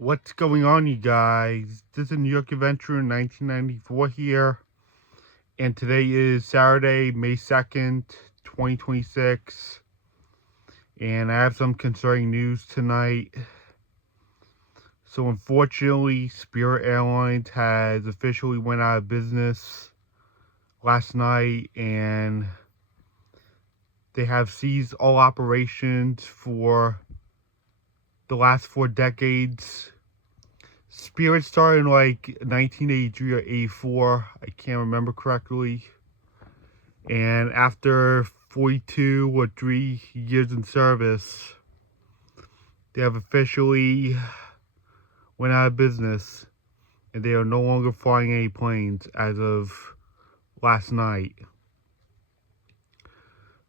What's going on, you guys? This is New York Adventure in 1994 here, and today is Saturday, May 2nd, 2026, and I have some concerning news tonight. So unfortunately, Spirit Airlines has officially went out of business last night, and they have seized all operations for the last 4 decades. Spirit started in like 1983 or 84, I can't remember correctly. And after 42 or 3 years in service, they have officially went out of business, and they are no longer flying any planes as of last night.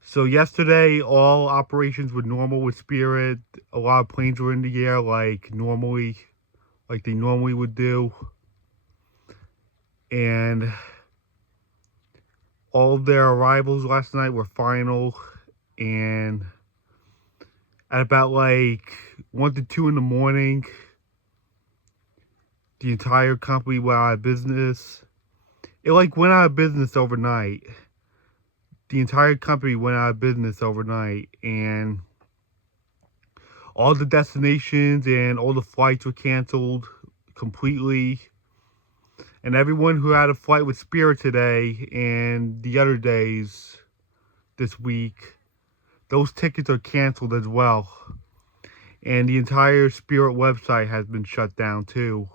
So yesterday, all operations were normal with Spirit. A lot of planes were in the air like they normally would do. And all of their arrivals last night were final, and at about like 1 to 2 in the morning, the entire company went out of business. It went out of business overnight. The entire company went out of business overnight, and all the destinations and all the flights were canceled completely. And everyone who had a flight with Spirit today and the other days this week, those tickets are canceled as well. And the entire Spirit website has been shut down too.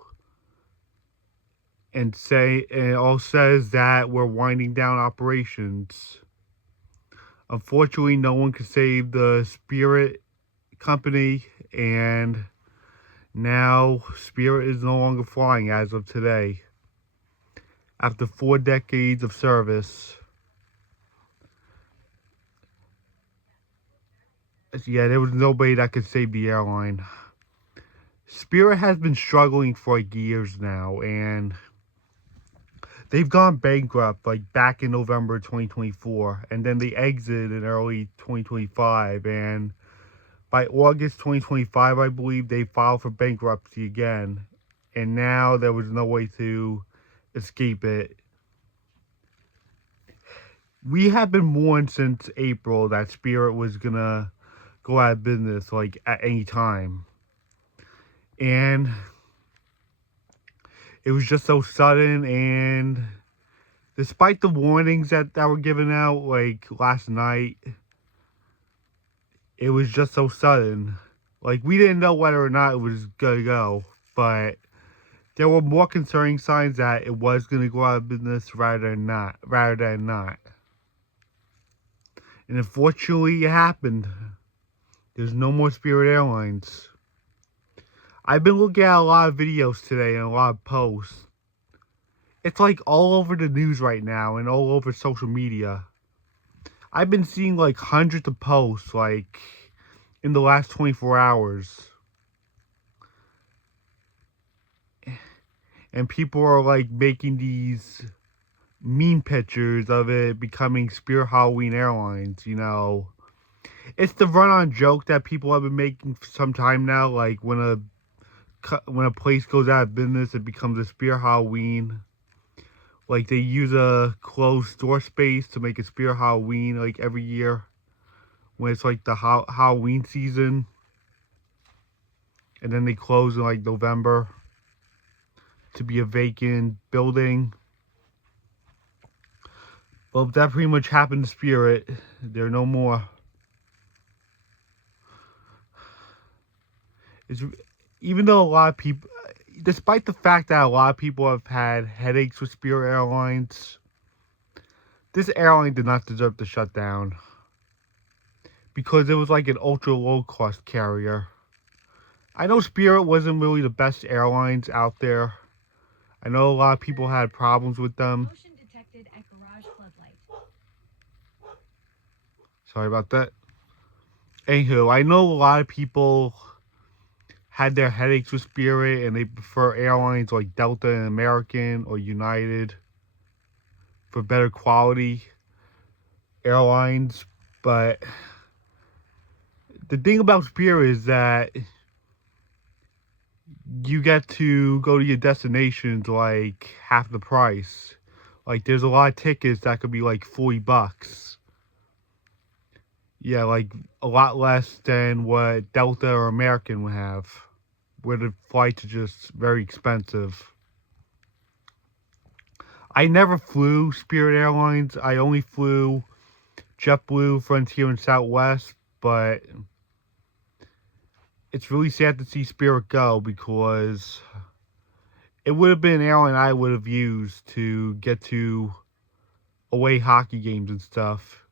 And it all says that we're winding down operations. Unfortunately, no one could save the Spirit company, and now Spirit is no longer flying as of today. After 4 decades of service. Yeah, there was nobody that could save the airline. Spirit has been struggling for like years now, and they've gone bankrupt like back in November 2024, and then they exited in early 2025, and by August 2025, I believe, they filed for bankruptcy again, and now there was no way to escape it. We have been warned since April that Spirit was gonna go out of business like at any time, and it was just so sudden. And despite the warnings that were given out like last night, it was just so sudden. Like, we didn't know whether or not it was gonna go, but there were more concerning signs that it was gonna go out of business rather than not. And unfortunately, it happened. There's no more Spirit Airlines. I've been looking at a lot of videos today and a lot of posts. It's like all over the news right now and all over social media. I've been seeing like hundreds of posts like in the last 24 hours. And people are like making these meme pictures of it becoming Spirit Halloween Airlines, you know. It's the run-on joke that people have been making for some time now. Like when a place goes out of business, it becomes a Spirit Halloween. Like they use a closed store space to make a Spirit Halloween like every year when it's like the Halloween season, and then they close in like November to be a vacant building. Well, that pretty much happened to Spirit. They're no more. Even though a lot of people, despite the fact that a lot of people have had headaches with Spirit Airlines, this airline did not deserve to shut down, because it was like an ultra low cost carrier. I know Spirit wasn't really the best airlines out there. I know a lot of people had problems with them. Motion detected at garage floodlight. Sorry about that. Anywho, I know a lot of people had their headaches with Spirit, and they prefer airlines like Delta and American or United for better quality airlines. But the thing about Spirit is that you get to go to your destinations like half the price. Like there's a lot of tickets that could be like $40. Yeah, like a lot less than what Delta or American would have, where the flights are just very expensive. I never flew Spirit Airlines. I only flew JetBlue, Frontier, and Southwest, but it's really sad to see Spirit go because it would have been an airline I would have used to get to away hockey games and stuff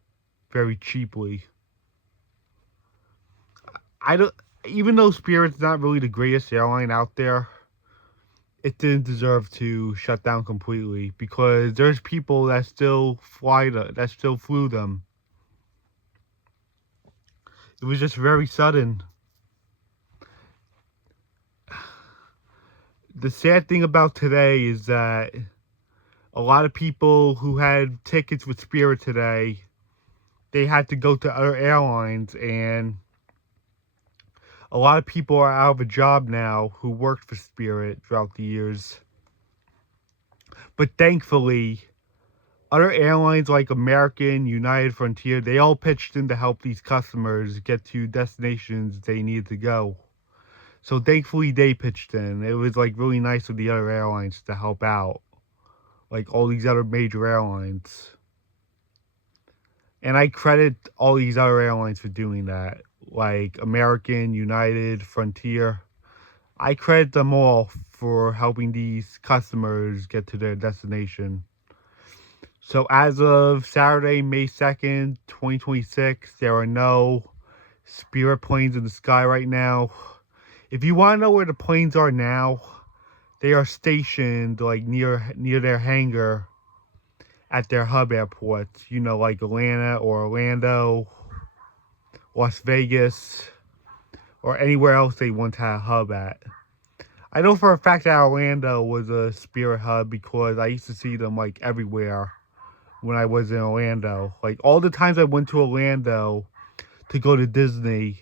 very cheaply. I don't, even though Spirit's not really the greatest airline out there, it didn't deserve to shut down completely because there's people that still that still flew them. It was just very sudden. The sad thing about today is that a lot of people who had tickets with Spirit today, they had to go to other airlines, and a lot of people are out of a job now who worked for Spirit throughout the years. But thankfully, other airlines like American, United, Frontier, they all pitched in to help these customers get to destinations they needed to go. So thankfully they pitched in. It was like really nice of the other airlines to help out. Like all these other major airlines. And I credit all these other airlines for doing that. Like American, United, Frontier. I credit them all for helping these customers get to their destination. So as of Saturday, May 2nd, 2026, there are no Spirit planes in the sky right now. If you want to know where the planes are now, they are stationed like near their hangar at their hub airports. You know, like Atlanta or Orlando, Las Vegas, or anywhere else they once had a hub at. I know for a fact that Orlando was a Spirit hub because I used to see them like everywhere when I was in Orlando. Like all the times I went to Orlando to go to Disney,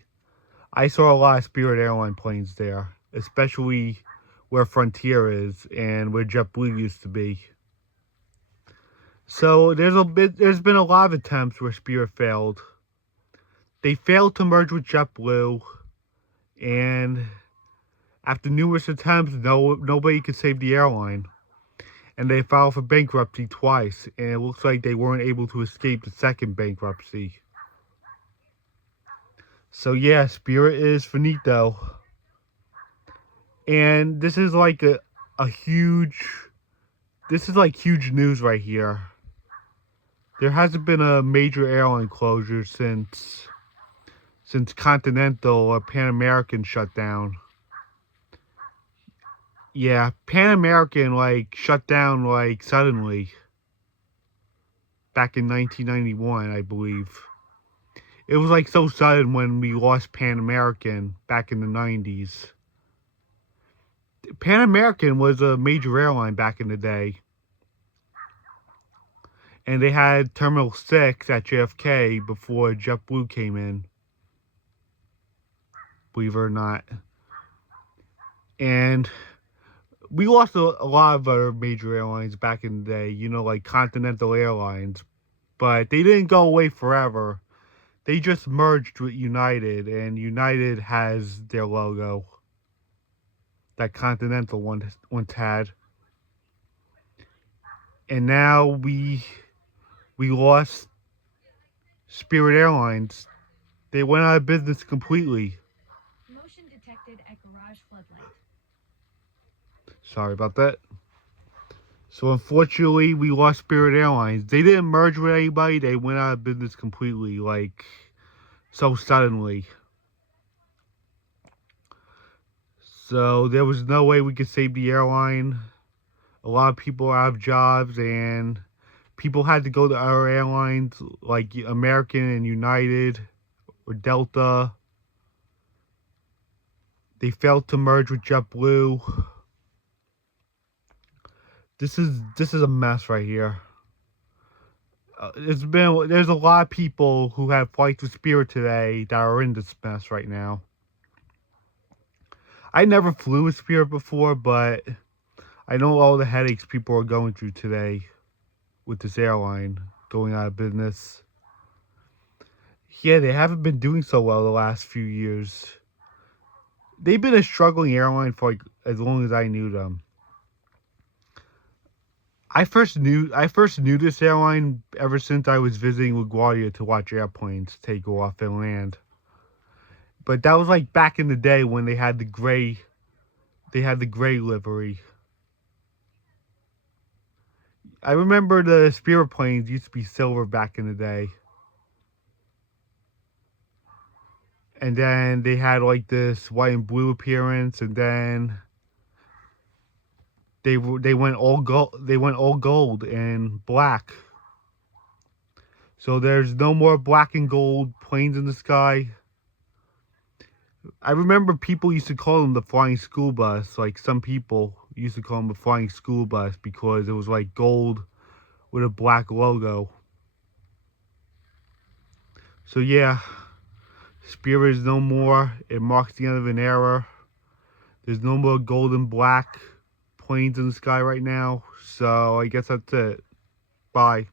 I saw a lot of Spirit Airline planes there, especially where Frontier is and where JetBlue used to be. So there's been a lot of attempts where Spirit failed. They failed to merge with JetBlue, and after numerous attempts, nobody could save the airline. And they filed for bankruptcy twice, and it looks like they weren't able to escape the second bankruptcy. So yeah, Spirit is finito. And this is like a huge, this is like huge news right here. There hasn't been a major airline closure since Continental or Pan American shut down. Yeah, Pan American like shut down like suddenly back in 1991, I believe. It was like so sudden when we lost Pan American back in the 90s. Pan American was a major airline back in the day. And they had Terminal 6 at JFK before JetBlue came in. Believe it or not. And we lost a lot of other major airlines back in the day, you know, like Continental Airlines. But they didn't go away forever. They just merged with United, and United has their logo that Continental once had. And now we lost Spirit Airlines. They went out of business completely. Motion detected at garage floodlight. Sorry about that. So unfortunately, we lost Spirit Airlines. They didn't merge with anybody. They went out of business completely, like, so suddenly. So there was no way we could save the airline. A lot of people are out of jobs, and people had to go to other airlines like American and United or Delta. They failed to merge with JetBlue. This is a mess right here. There's a lot of people who have flights with Spirit today that are in this mess right now. I never flew with Spirit before, but I know all the headaches people are going through today with this airline going out of business. Yeah, they haven't been doing so well the last few years. They've been a struggling airline for like as long as I knew them. I first knew this airline ever since I was visiting LaGuardia to watch airplanes take off and land. But that was like back in the day when they had the gray livery. I remember the Spirit planes used to be silver back in the day. And then they had like this white and blue appearance, and then they went all gold. They went all gold and black. So there's no more black and gold planes in the sky. I remember people used to call them the flying school bus. Like some people used to call them the flying school bus because it was like gold with a black logo. So yeah, Spirit is no more. It marks the end of an era. There's no more gold and black planes in the sky right now. So I guess that's it. Bye.